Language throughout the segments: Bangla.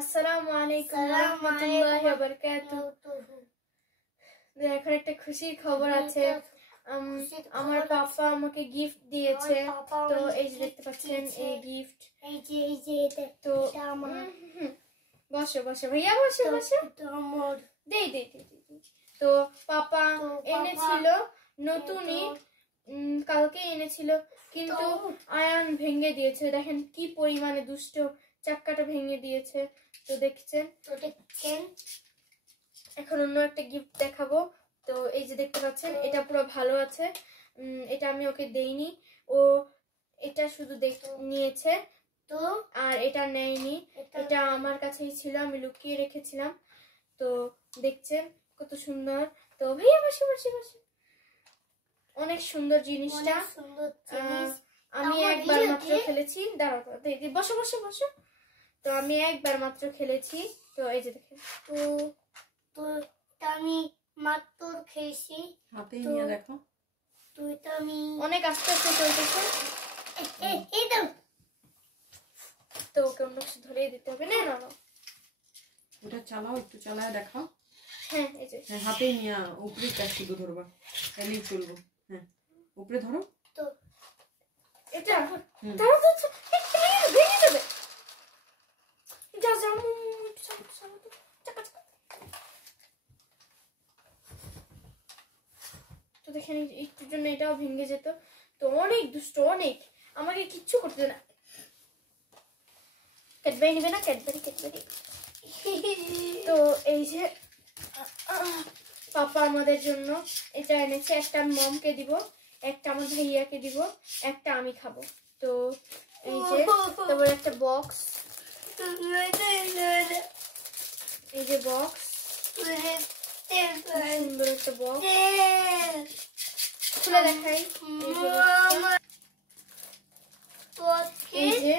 আসসালামু আলাইকুম ওয়া রাহমাতুল্লাহি ওয়া বারাকাতুহু। এখন একটা খুশির খবর আছে। আমার পাপা আমাকে গিফট দিয়েছে। তো এই যে দেখতে পাচ্ছেন এই গিফট। এই যে তো বসো বসো ভাইয়া, বসো বসো। দেই দেই দেই। তো পাপা এনেছিল নতুনই, কালকে এনেছিল, কিন্তু আয়ান ভেঙে দিয়েছে। দেখেন কি পরিমাণে দুষ্ট, চাক্কাটা ভেঙে দিয়েছে। তো দেখছেন এখন অন্য একটা গিফট দেখাবো। তো এই যে দেখতে পাচ্ছেন এটা পুরো ভালো আছে। এটা আমি ওকে দেইনি, ও এটা শুধু নিয়েছে। তো আর এটা নেয়নি, এটা আমার কাছেই ছিল, আমি লুকিয়ে রেখেছিলাম। তো দেখছেন কত সুন্দর। তো ভাইয়া বসে বসে বসে, অনেক সুন্দর জিনিসটা। আমি একবার মাত্র খেলেছি। দাঁড়াও বসো বসো বসো। তো আমি একবার মাত্র খেলেছি। তো এই যে দেখেন, তো তো আমি মাত্র খেয়েছি। হাতে নিয়ে দেখো। তো এটা আমি অনেক আস্তে আস্তে চলতেছে। এই দাও। তো ওকে অন্য কিছু ধরিয়ে দিতে হবে। না না না, ওটা চালাও, একটু চালায় দেখাও। হ্যাঁ এই যে হাতে নিয়ে উপরে কাজ শুধু ধরবা, তাহলেই চলবো। হ্যাঁ উপরে ধরো। তো এটা ধরো তো, ভেঙে যাবে। যা যা তো দেখেন একটুর জন্য এটাও ভেঙে যেত। তো অনেক দুষ্ট, অনেক, আমাকে কিচ্ছু করতে দেয় না। ক্যাডবেরি নেবে না? Cadbury Cadbury. তো এই যে পাপা আমাদের জন্য এটা এনেছে। একটা আমি মমকে দিব, একটা আমার ভাইয়াকে দিব, একটা আমি খাবো। তো এই যে তারপর একটা বক্স, এই যে বক্স, সুন্দর একটা বক্স, খুলে দেখাই। এই যে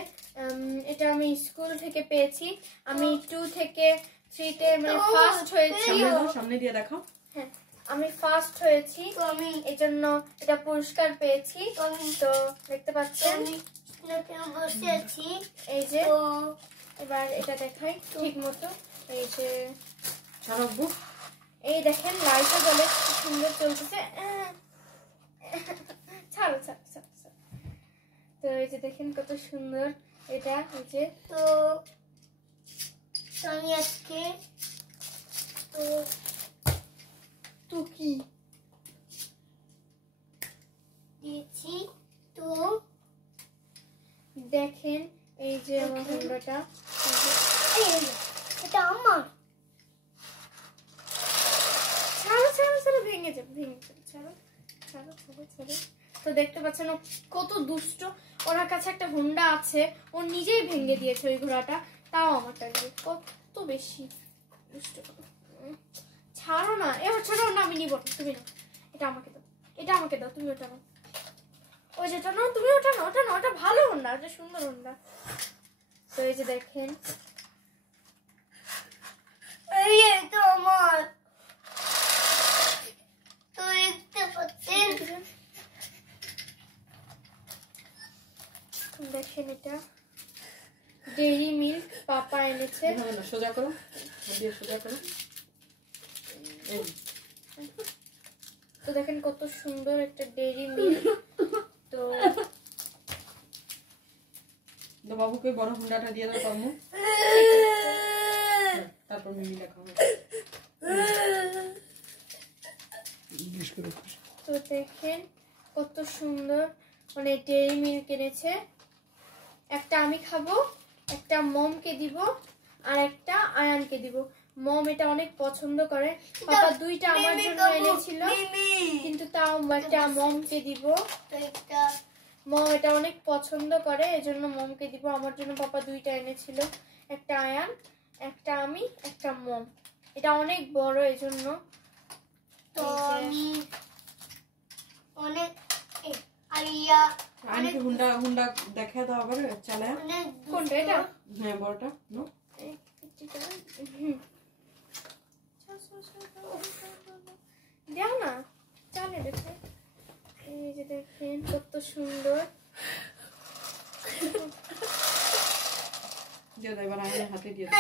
এটা আমি স্কুল থেকে পেয়েছি। আমি 2 থেকে 3 তে মানে ফার্স্ট হয়েছি। সামনে দিয়ে দেখাও। হ্যাঁ আমি ফার্স্ট হয়েছি, তো আমি এজন্য এটা পুরস্কার পেয়েছি। তো দেখতে পাচ্ছেন বসে আছি। এই যে এবার এটা দেখাই ঠিক মতো। এই যে এই দেখেন লাইটটা জ্বলে, খুব সুন্দর চলতেছে। ছাড়ো ছাড়ো ছাড়ো ছাড়ো। তো এই যে দেখেন কত সুন্দর এটা। এই যে তো আমি আজকে তো কি দিয়েছি। তো দেখেন এই যে আমার হোন্ডাটা, এটা আমার। ছাড়ো ছাড়ো ছাড়ো, ভেঙে যাবে ভেঙে যাবে। ছাড়ো ছাড়ো ছাড়ো ছাড়ো। তো দেখতে পাচ্ছেন ও কত দুষ্ট। ওনার কাছে একটা হোন্ডা আছে, ও নিজেই ভেঙে দিয়েছে ওই ঘোড়াটা, তাও আমারটা দিয়ে। কত বেশি দুষ্ট। ছাড়ো না, এবার ছাড়ো না, আমি নিব। তুমি না, এটা আমাকে দাও, এটা আমাকে দাও। তুমি ওটা নাও, ওই যেটা নাও তুমি, ওটা নাও। ওটা নাও, ওটা ভালো হোন্ডা, ওটা সুন্দর হোন্ডা। তো এই যে দেখেন এটা আমার। তো দেখতে পাচ্ছেন, দেখেন এটা ডেইরি মিল্ক পাপা এনেছে। সোজা করো, সোজা করো। তো দেখেন কত সুন্দর একটা ডেইরি মিল্ক। তো বাবুকে বড় হুন্ডাটা দিয়ে দাও পাম্মু, তারপর মিমি লেখা হবে। তো দেখেন কত সুন্দর, মানে ডেইরি মিল্ক এনেছে। একটা আমি খাবো, একটা মমকে দিব, আর একটা আয়ানকে দিব। মম এটা অনেক পছন্দ করে। পাপা দুইটা আমার জন্য এনেছিল, কিন্তু তাও একটা মমকে দিব। মম এটা অনেক পছন্দ করে, এজন্য মমকে দিব। আমার জন্য পাপা দুইটা এনেছিল, একটা আয়ান, একটা আমি, একটা মম। এটা অনেক বড়, এজন্য। তো আমি অনেক আনিকে হুন্ডা দেখা দাও আবার চালায়। কোনটা? এটা? হ্যাঁ বড়টা। নো দেখ না, চালে দেখো। এই যে দেখেন কত সুন্দর। দিয়ে দাও, এবার আয়নের হাতে দিয়ে দাও।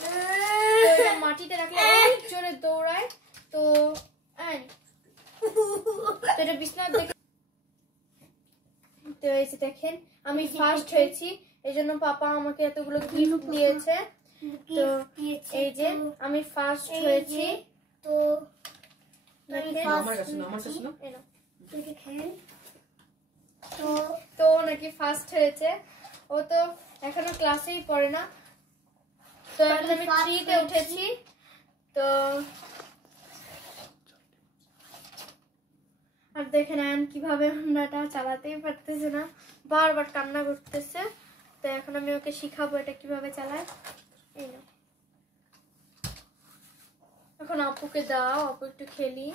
তো এটা মাটিতে রাখলে অনেক জোরে দৌড়ায়। তো এটা বিছনার দেখে। তো এই যে দেখেন আমি ফার্স্ট হয়েছি, এই জন্য পাপা আমাকে এতগুলো গিফট দিয়েছে। তো এই যে আমি ফার্স্ট হয়েছি। তো আমার কাছে না, আমার কাছে না। তো নাকি ফার্স্ট হয়েছে। ও তো এখনো ক্লাসেই পড়ে না। তো এখন আমি 3-তে উঠেছি। তো আর দেখেন আয়ন কিভাবে রান্নাটা চালাতেই পারতেছে না, বারবার কান্না করতেছে। তো এখন আমি ওকে শিখাবো এটা কিভাবে চালায়। এই নাও, এখন আপুকে দাও, আপু একটু খেলি।